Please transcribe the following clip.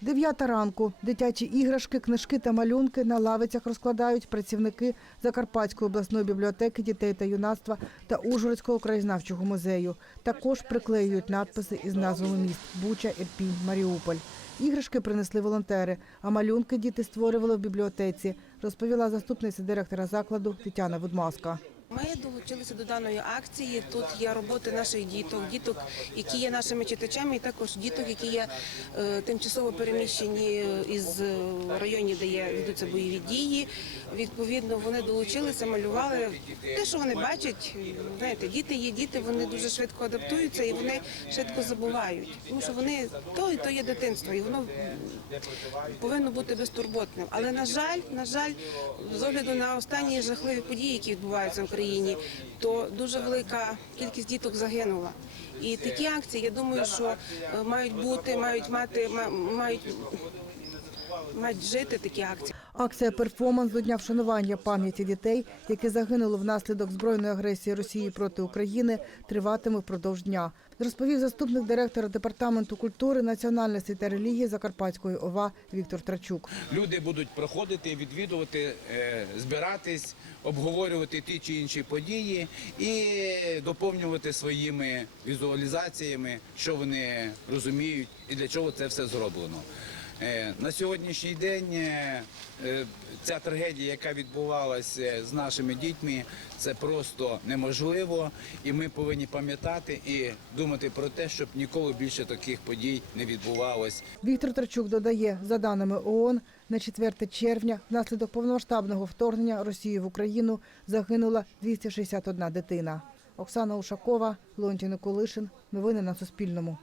Дев'ята ранку. Дитячі іграшки, книжки та малюнки на лавицях розкладають працівники Закарпатської обласної бібліотеки дітей та юнацтва та Ужгородського краєзнавчого музею. Також приклеюють надписи із назвами міст Буча, Ірпінь, Маріуполь. Іграшки принесли волонтери, а малюнки діти створювали в бібліотеці, розповіла заступниця директора закладу Тетяна Будмаска. Ми долучилися до даної акції. Тут є роботи наших діток, діток, які є нашими читачами, і також діток, які є е, тимчасово переміщені із районів, де є ведуться бойові дії. Відповідно, вони долучилися, малювали те, що вони бачать. Знаєте, діти є діти, вони дуже швидко адаптуються і вони швидко забувають, тому що вони то і то є дитинство, і воно повинно бути безтурботним. Але на жаль, на жаль, з огляду на останні жахливі події, які відбуваються в Україні, то дуже велика кількість діток загинула. І такі акції, я думаю, що е, мають бути, мають мати, ма- мають, мають жити такі акції. Акція перформанс до дня вшанування пам'яті дітей, які загинули внаслідок збройної агресії Росії проти України, триватиме впродовж дня. Розповів заступник директора департаменту культури, національності та релігії Закарпатської ОВА Віктор Трачук. Люди будуть проходити, відвідувати, е, збиратись, обговорювати ті чи інші події і доповнювати своїми візуалізаціями, що вони розуміють і для чого це все зроблено. Е, На сьогоднішній день е, е, ця трагедія, яка відбувалася з нашими дітьми, це просто неможливо, і ми повинні пам'ятати і думати про те, щоб ніколи більше таких подій не відбувалось. Віктор Трачук додає, за даними ООН, на 4 червня внаслідок повномасштабного вторгнення Росії в Україну загинула 261 дитина. Оксана Ушакова, Леонтій Николишин. Новини на Суспільному.